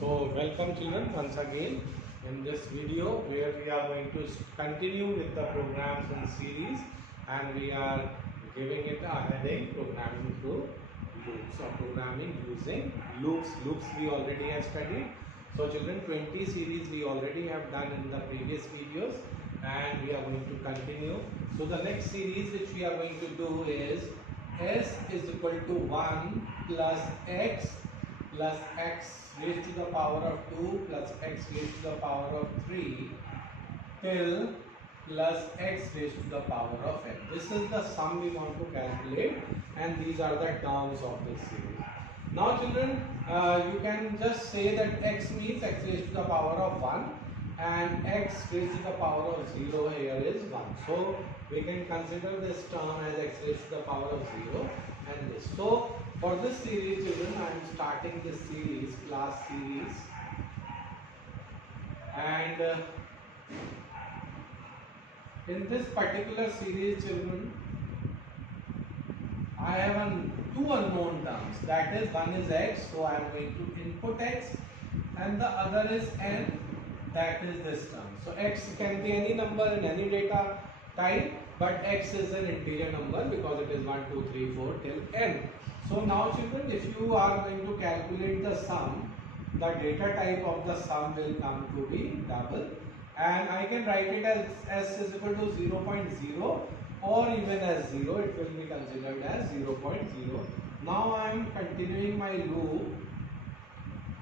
So welcome children once again in this video where we are going to continue with the programs and series, and we are giving it a heading programming through loops or programming using loops. Loops we already have studied. So children, 20 series we already have done in the previous videos, and we are going to continue. So the next series which we are going to do is s is equal to 1 plus x raised to the power of 2 plus x raised to the power of 3 till plus x raised to the power of n. This is the sum we want to calculate, and these are the terms of this series. Now children, you can just say that x means x raised to the power of 1 and x raised to the power of 0 here is 1. So we can consider this term as x raised to the power of 0 and this. So for this series children, I am starting this series, class series, and in this particular series children, I have two unknown terms, that is one is x, so I am going to input x, and the other is n, that is this term. So x can be any number in any data type, but x is an integer number because it is 1, 2, 3, 4 till n. So now children, if you are going to calculate the sum, the data type of the sum will come to be double, and I can write it as s is equal to 0.0 or even as 0, it will be considered as 0.0. Now I am continuing my loop,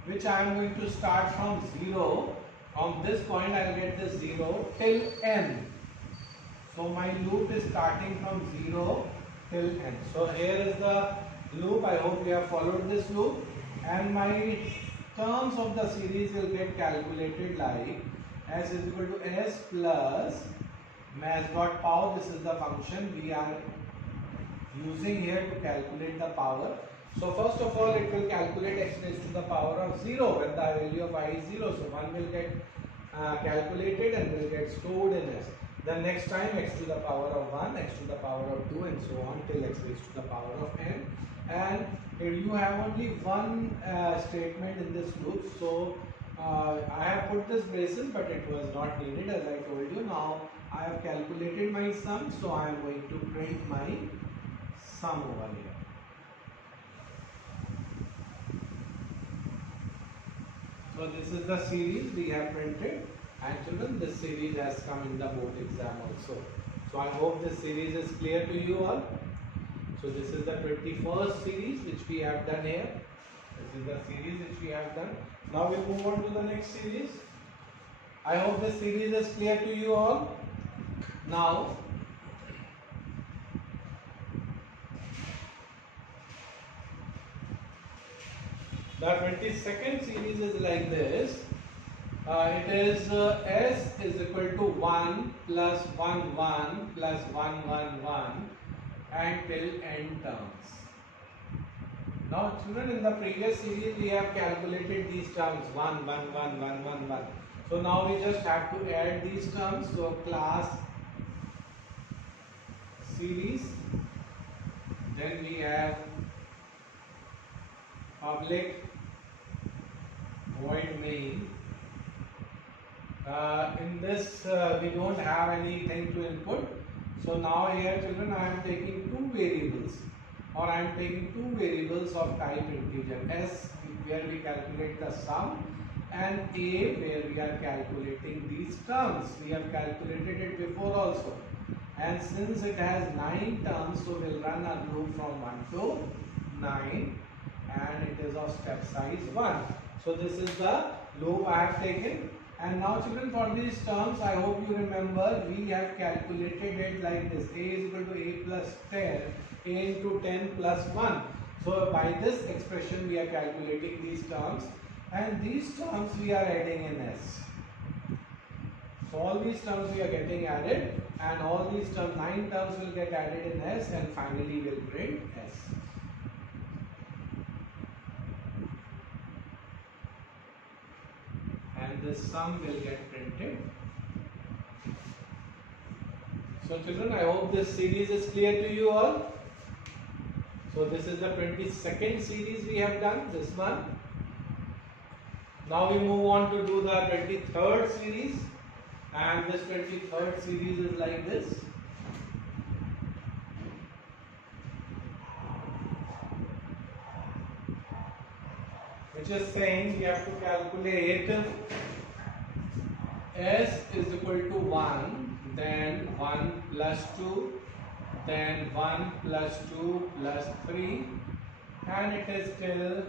which I am going to start from 0. From this point I will get this 0 till n. So my loop is starting from 0 till n. So here is the loop. I hope you have followed this loop, and my terms of the series will get calculated like s is equal to s plus mass dot power. This is the function we are using here to calculate the power. So first of all, it will calculate x raised to the power of 0 when the value of I is 0. So 1 will get calculated and will get stored in s. Then next time x to the power of 1, x to the power of 2, and so on till x raised to the power of n. And here you have only one statement in this loop. So I have put this braces, but it was not needed as I told you. Now I have calculated my sum, so I am going to print my sum over here. So this is the series we have printed, and children, this series has come in the board exam also. So I hope this series is clear to you all. So this is the 21st series which we have done here. This is the series which we have done. Now we move on to the next series. I hope this series is clear to you all. Now the 22nd series is like this. It is s is equal to 1 plus 1 1 plus 1 1 1 and till n terms. Now children, in the previous series we have calculated these terms 1 1 1 1 1 1. So now we just have to add these terms. So class series, then we have public void main. In this we don't have anything to input. So now here children, I am taking two variables, or I am taking two variables of type integer, s where we calculate the sum, and a where we are calculating these terms. We have calculated it before also, and since it has 9 terms, so we will run a loop from 1 to 9, and it is of step size 1. So this is the loop I have taken. And now children, for these terms, I hope you remember we have calculated it like this: a is equal to a plus 10, a into 10 plus 1. So by this expression we are calculating these terms, and these terms we are adding in s. So all these terms we are getting added, and all these terms, 9 terms will get added in s, and finally we will print s. And this sum will get printed. So children, I hope this series is clear to you all. So this is the 22nd series we have done, this one. Now we move on to do the 23rd series, and this 23rd series is like this. Which is saying we have to calculate s is equal to 1, then 1 plus 2, then 1 plus 2 plus 3, and it is till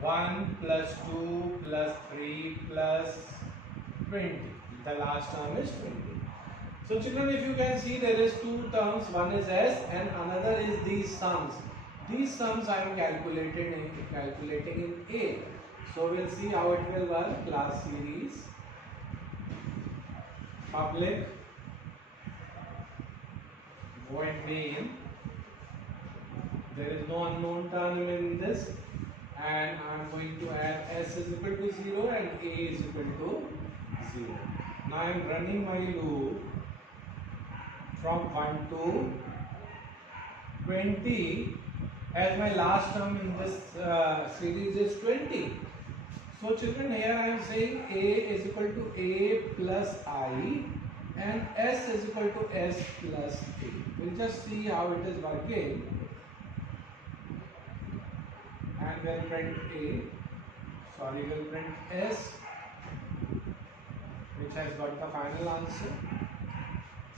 1 plus 2 plus 3 plus 20. The last term is 20. So children, if you can see, there is two terms. One is s and another is these sums. These sums I am calculating in A. So we'll see how it will work. Class series, public, void main. There is no unknown term in this, and I am going to add s is equal to 0 and A is equal to 0. Now I am running my loop from 1 to 20, as my last term in this series is 20. So children, here I am saying A is equal to A plus I and S is equal to S plus A. We'll just see how it is working, and we'll print we'll print S, which has got the final answer.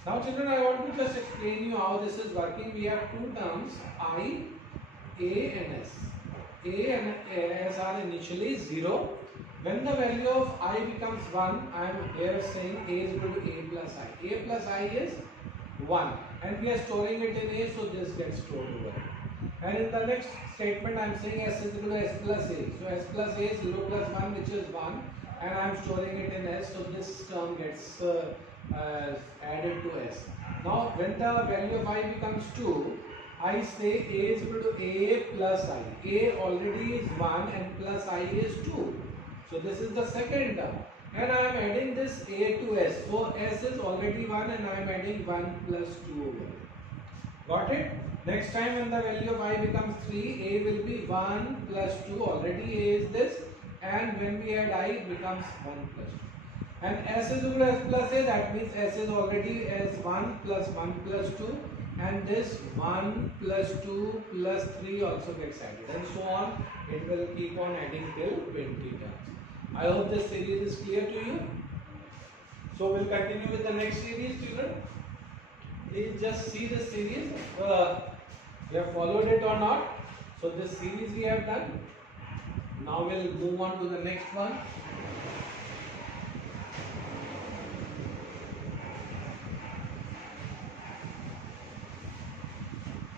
Now children, I want to just explain you how this is working. We have two terms, I, A and S. A and S are initially 0. When the value of I becomes 1, I am here saying A is equal to A plus I. A plus I is 1, and we are storing it in A, so this gets stored over here. And in the next statement, I am saying S is equal to S plus A. So S plus A is 0 plus 1, which is 1, and I am storing it in S, so this term gets added to S. Now, when the value of I becomes 2, I say A is equal to A plus I. A already is 1 and plus I is 2. So this is the second term. And I am adding this A to S. So S is already 1 and I am adding 1 plus 2 over it. Got it? Next time when the value of I becomes 3, A will be 1 plus 2. Already A is this. And when we add I, it becomes 1 plus 2. And S is equal to S plus A. That means S is already as 1 plus 1 plus 2. And this 1 plus 2 plus 3 also gets added, and so on. It will keep on adding till 20 terms. I hope this series is clear to you. So we'll continue with the next series, children. Please just see this series. You have followed it or not. So this series we have done. Now we'll move on to the next one.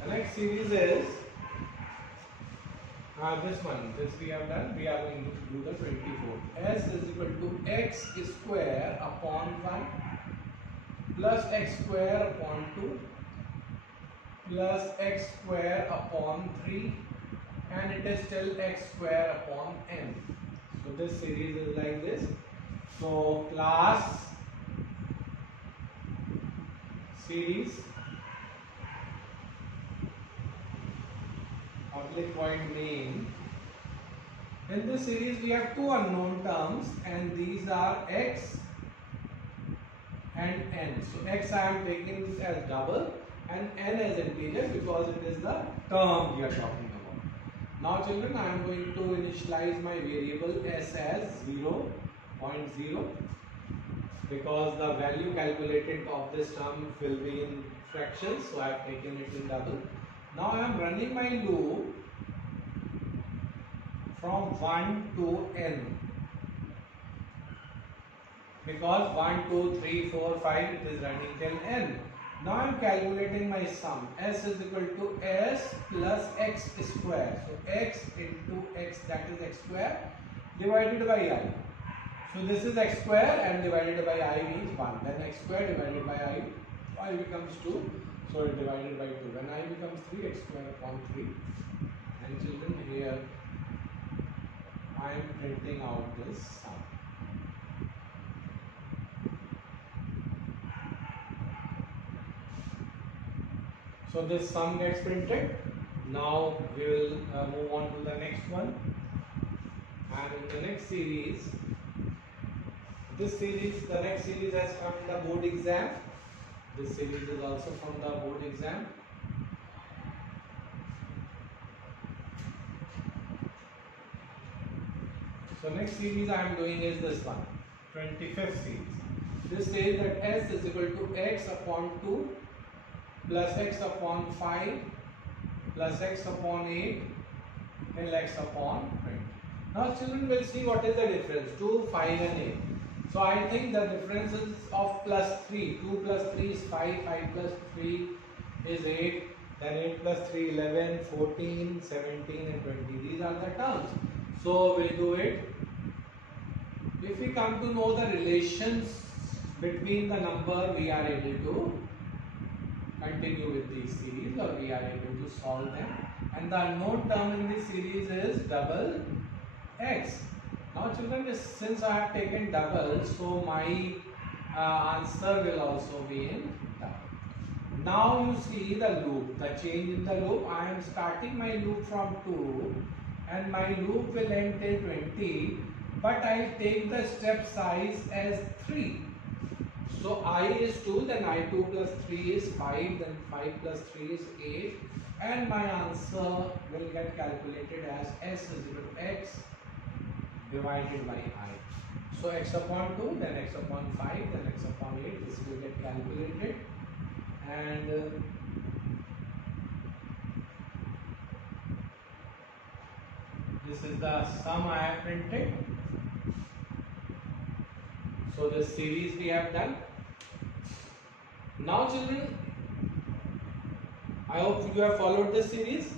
The next series is this one. This we have done. We are going to do the 24th. S is equal to x square upon 1 plus x square upon 2 plus x square upon 3, and it is still x square upon n. So this series is like this. So class series, public void main. In this series we have two unknown terms, and these are x and n. So x I am taking this as double and n as integer because it is the term we are talking about. Now children, I am going to initialize my variable s as 0.0 because the value calculated of this term will be in fractions, so I have taken it in double. Now I am running my loop from 1 to n because 1, 2, 3, 4, 5 it is running till n. Now I am calculating my sum. S is equal to s plus x square. So x into x, that is x square, divided by I. So this is x square and divided by I means 1. Then x square divided by I becomes 2. So it divided by 2. When I becomes 3, x square upon 3. And children, here I am printing out this sum. So this sum gets printed. Now we will move on to the next one. And in the next series, the next series has come in the board exam. This series is also from the board exam. So next series I am doing is this one, 25th series. This says that s is equal to x upon 2 plus x upon 5 plus x upon 8 and x upon 20. Now children will see what is the difference, 2, 5 and 8. So I think the difference is of plus 3. 2 plus 3 is 5, 5 plus 3 is 8, then 8 plus 3, 11, 14, 17 and 20. These are the terms. So we'll do it. If we come to know the relations between the number, we are able to continue with these series, or we are able to solve them. And the unknown term in this series is double x. Now children, since I have taken double, so my answer will also be in double. Now you see the loop, the change in the loop. I am starting my loop from 2 and my loop will end till 20, but I will take the step size as 3. So I is 2, then I2 plus 3 is 5, then 5 plus 3 is 8, and my answer will get calculated as s is equal to x divided by I. So x upon 2, then x upon 5, then x upon 8, this will get calculated, and this is the sum I have printed. So this series we have done. Now children, I hope you have followed this series.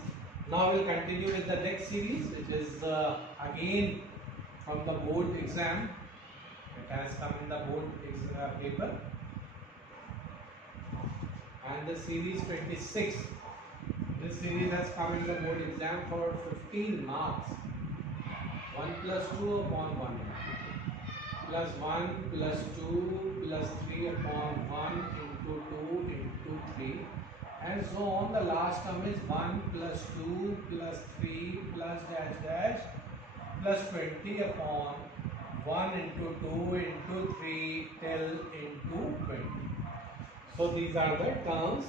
Now we'll continue with the next series, which is again from the board exam. It has come in the board paper. And the series 26. This series has come in the board exam for 15 marks. 1 plus 2 upon 1. Plus 1 plus 2 plus 3 upon 1 into 2 into 3, and so on. The last term is 1 plus 2 plus 3 plus dash dash plus 20 upon 1 into 2 into 3 till into 20. So these are the terms.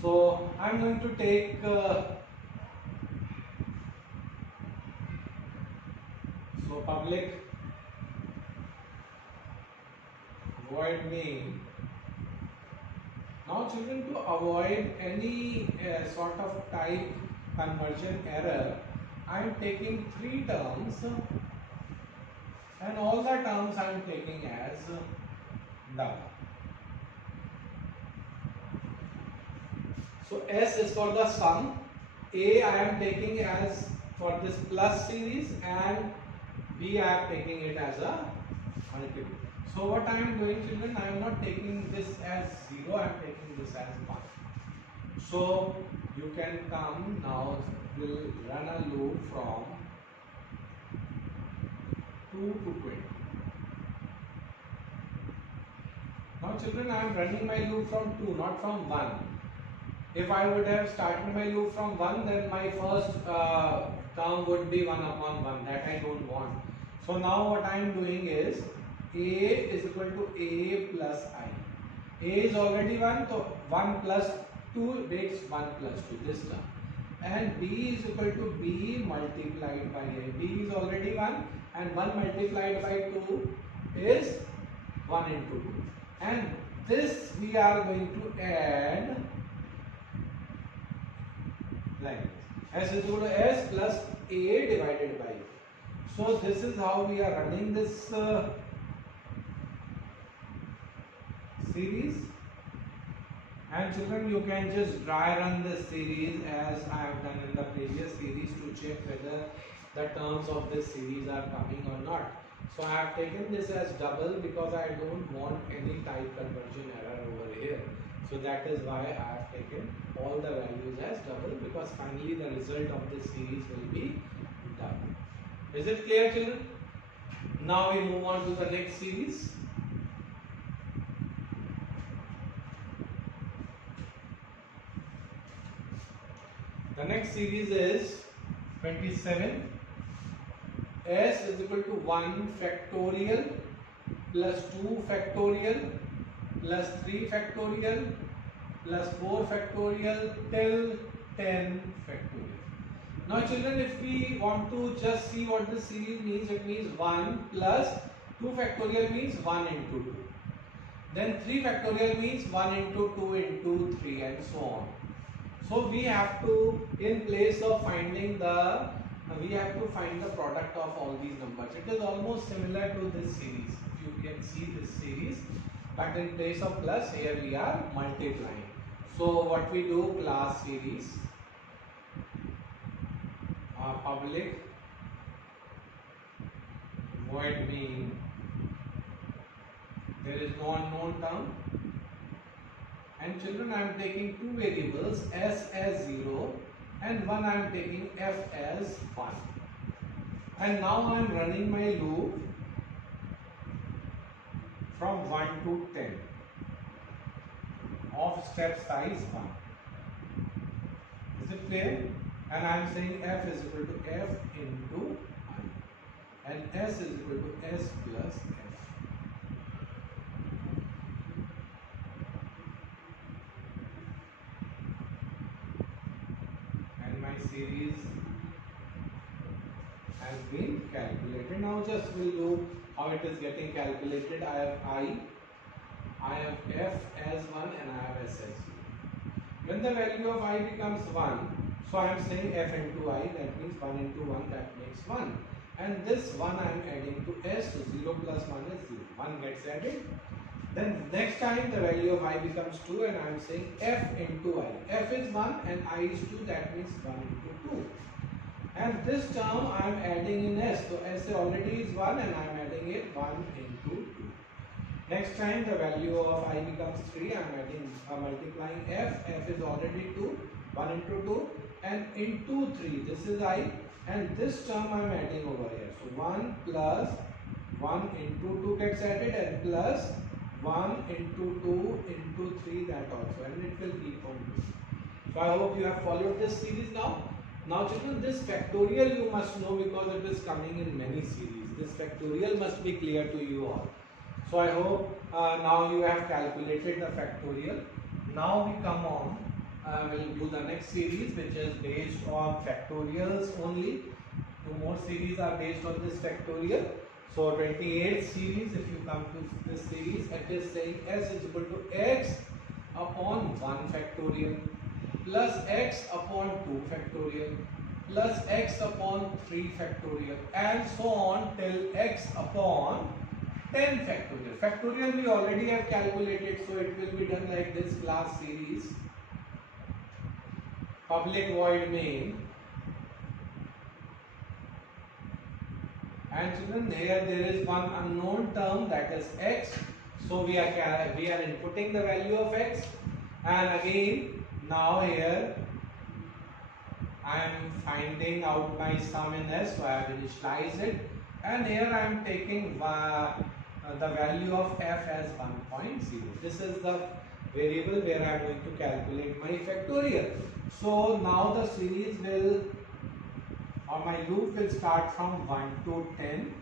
So I am going to take public void main. Now children, to avoid any sort of type conversion error, I am taking 3 terms, and all the terms I am taking as double. So S is for the sum, A I am taking as for this plus series, and B I am taking it as a multiple. So what I am doing, children, I am not taking this as 0, I am taking this as 1. So you can come now, we'll run a loop from 2 to 20. Now children, I am running my loop from 2, not from 1. If I would have started my loop from 1, then my first term would be 1 upon 1, that I don't want. So now what I am doing is, A is equal to A plus I. A is already 1, so 1 plus 2 makes 1 plus 2, this term. And B is equal to B multiplied by A. B is already 1, and 1 multiplied by 2 is 1 into 2. And this we are going to add like this. S is equal to S plus A divided by A. So this is how we are running this series. And children, you can just dry run this series as I have done in the previous series to check whether the terms of this series are coming or not. So I have taken this as double because I don't want any type conversion error over here. So that is why I have taken all the values as double, because finally the result of this series will be double. Is it clear, children? Now we move on to the next series. The next series is 27. s is equal to 1 factorial plus 2 factorial plus 3 factorial plus 4 factorial till 10 factorial. Now children, if we want to just see what this series means, it means 1 plus 2 factorial means 1 into 2. Then 3 factorial means 1 into 2 into 3 and so on. So we have to, in place of finding the, we have to find the product of all these numbers. It is almost similar to this series. If you can see this series, but in place of plus, here we are multiplying. So what we do, class series, public void main, there is no unknown term, and children, I am taking two variables, s as 0 and 1 I am taking f as 1, and now I am running my loop from 1 to 10 of step size 1. Is it clear? And I am saying f is equal to f into I, and s is equal to s plus f. And my series has been calculated. Now just we'll do how it is getting calculated. I have f as 1 and I have s as 0. When the value of I becomes 1, so I am saying f into I, that means 1 into 1, that makes 1. And this 1 I am adding to s, so 0 plus 1 is 0. 1 gets added. Then next time the value of I becomes 2 and I am saying f into I. F is 1 and I is 2, that means 1 into 2. And this term I am adding in s, so s already is 1 and I am adding it 1 into 2. Next time the value of I becomes 3, I am adding multiplying f is already 2, 1 into 2 and into 3, this is I, and this term I am adding over here. So 1 plus 1 into 2 gets added and plus 1 into 2 into 3, that also, and it will keep on doing. So I hope you have followed this series now. Now children, this factorial you must know because it is coming in many series. This factorial must be clear to you all. So I hope now you have calculated the factorial. Now we come on, we'll do the next series which is based on factorials only. Two more series are based on this factorial. So 28th series, if you come to this series, it is saying s is equal to x upon 1 factorial plus x upon 2 factorial plus x upon 3 factorial and so on till x upon 10 factorial. Factorial we already have calculated, so it will be done like this class series, public void main, and children here there is one unknown term, that is x, so we are inputting the value of x, and again now here I am finding out my sum in s, so I have initialized it, and here I am taking the value of f as 1.0. This is the variable where I am going to calculate my factorial. So now the series will, or my loop will start from 1 to 10,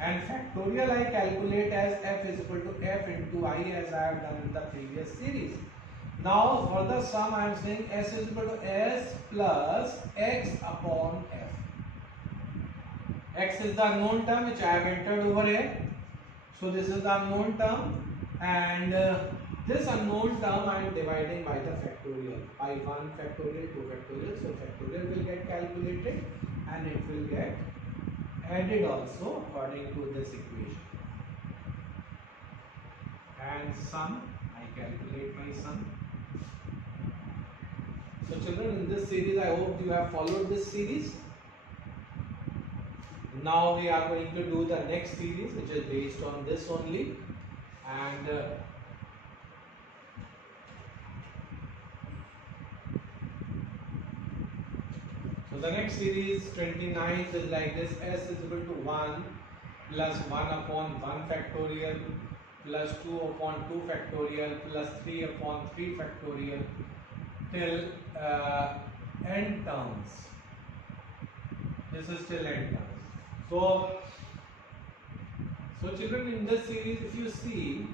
and factorial I calculate as f is equal to f into I, as I have done in the previous series. Now for the sum I am saying s is equal to s plus x upon f. X is the unknown term which I have entered over here. So this is the unknown term, and this unknown term I am dividing by the factorial, by 1 factorial, 2 factorial. So factorial will get calculated and it will get added also according to this equation. And sum, I calculate my sum. So children, in this series I hope you have followed this series. Now we are going to do the next series which is based on this only, and so the next series 29th is like this: s is equal to 1 plus 1 upon 1 factorial plus 2 upon 2 factorial plus 3 upon 3 factorial till n terms. This is still n terms. So children, in this series, if you see,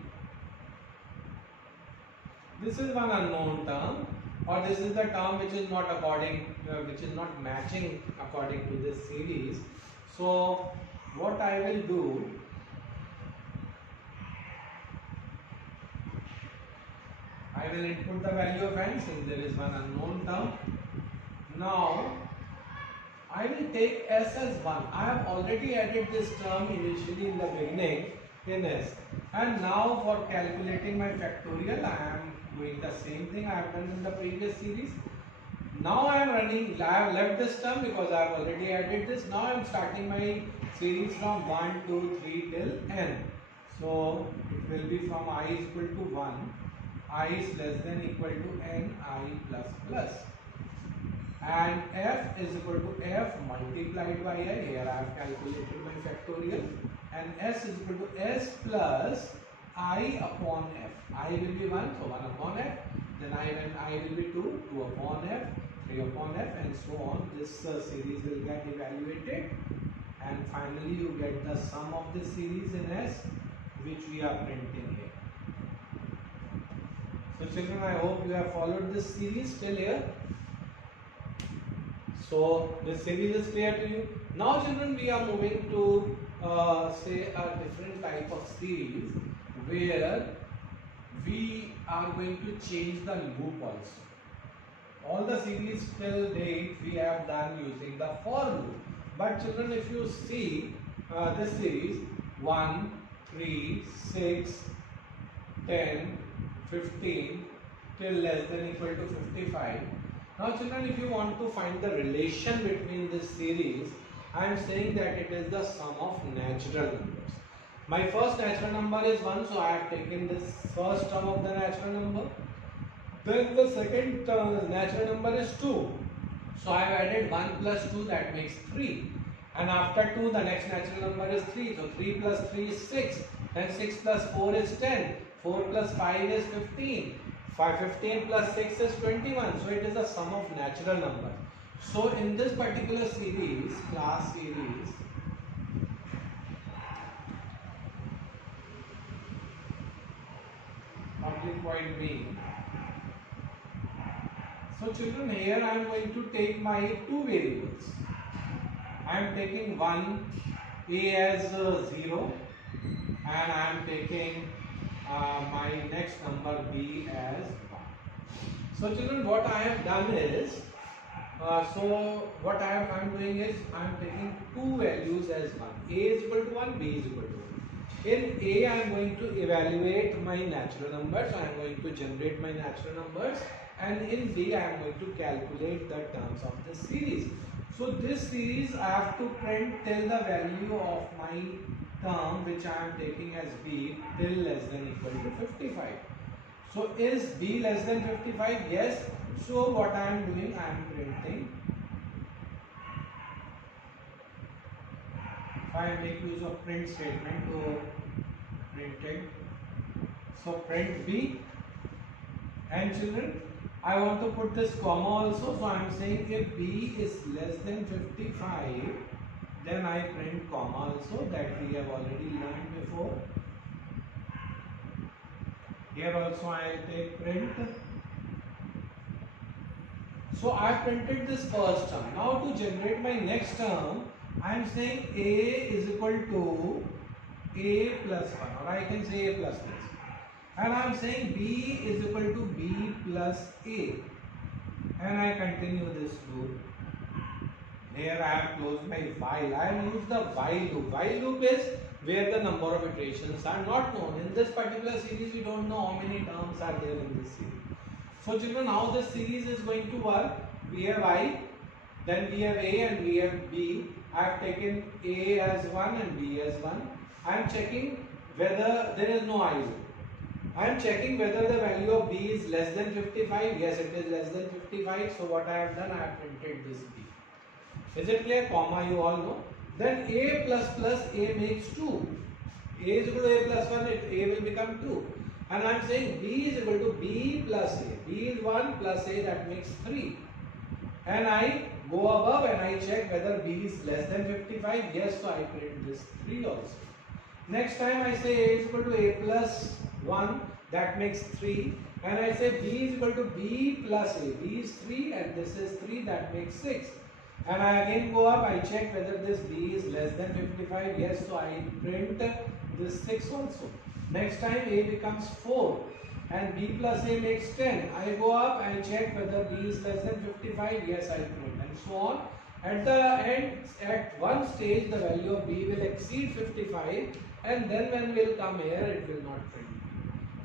this is one unknown term, or this is the term which is not matching according to this series. So what I will do, I will input the value of n since there is one unknown term. Now I will take s as 1. I have already added this term initially in the beginning in s, and now for calculating my factorial I am doing the same thing I have done in the previous series. Now I have left this term because I have already added this. Now I am starting my series from 1, 2, 3 till n. So it will be from I is equal to 1, I is less than equal to n, I plus plus. And f is equal to f multiplied by I. Here I have calculated my factorial. And s is equal to s plus I upon f. I will be 1, so 1 upon f. Then I will be 2, 2 upon f, 3 upon f, and so on. This series will get evaluated, and finally you get the sum of this series in s, which we are printing here. So children, I hope you have followed this series till here. So this series is clear to you. Now children, we are moving to say a different type of series where we are going to change the loop also. All the series till date we have done using the for loop. But children, if you see this series 1, 3, 6, 10, 15 till less than equal to 55. Now children, if you want to find the relation between this series, I am saying that it is the sum of natural numbers. My first natural number is 1, so I have taken this first term of the natural number. Then the second natural number is 2. So I have added 1 plus 2, that makes 3. And after 2, the next natural number is 3. So 3 plus 3 is 6. Then 6 plus 4 is 10. 4 plus 5 is 15. 15 plus 6 is 21. So it is the sum of natural numbers. So in this particular series, class series, public void main. So children, here I am going to take my two variables. I am taking one a as 0 and I am taking my next number b as 1. So children, what I have done is, what I am doing is I am taking two values as 1. A is equal to 1, b is equal to 1. In A, I am going to evaluate my natural numbers. I am going to generate my natural numbers. And in B, I am going to calculate the terms of this series. So this series I have to print till the value of my term which I am taking as B till less than equal to 55. So is B less than 55? Yes. So what I am doing, I am printing. If I make use of print statement to print it. So print B. And children, I want to put this comma also. So I am saying if B is less than 55, then I print comma also, that we have already learned before. Here also I take print. So I printed this first term. Now to generate my next term, I am saying A is equal to A plus 1, or I can say A plus plus. And I am saying B is equal to B plus A. And I continue this loop. Here I have closed my while. I have used the while loop. While loop is where the number of iterations are not known. In this particular series, we don't know how many terms are there in this series. So children, how this series is going to work? We have I, then we have A and we have B. I have taken A as 1 and B as 1. I am checking whether there is no I loop. I am checking whether the value of B is less than 55. Yes, it is less than 55. So what I have done, I have printed this B. Is it clear? Comma, you all know. Then A plus plus A makes 2. A is equal to A plus 1, A will become 2. And I am saying B is equal to B plus A. B is 1 plus A, that makes 3. And I go above and I check whether b is less than 55. Yes, so I print this 3 also. Next time I say a is equal to a plus 1, that makes 3, and I say b is equal to b plus a. b is 3 and this is 3, that makes 6. And I again go up, I check whether this b is less than 55. Yes, so I print this 6 also. Next time a becomes 4 and b plus a makes 10. I go up, I check whether b is less than 55. Yes, I print, and so on. At the end, at one stage, the value of b will exceed 55, and then when we'll come here, it will not print.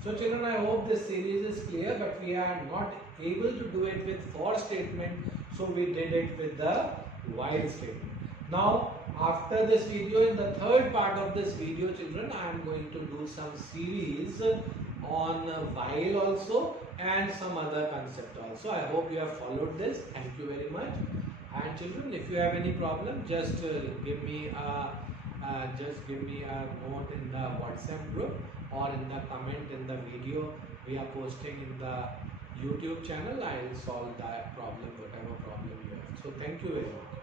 So children, I hope this series is clear, but we are not able to do it with for statement, so we did it with the while statement. Now, after this video, in the third part of this video, children, I am going to do some series on while also and some other concept also. I hope you have followed this. Thank you very much. And children, if you have any problem, just give me a note in the WhatsApp group or in the comment in the video we are posting in the YouTube channel. I will solve that problem, whatever problem you have. So thank you very much.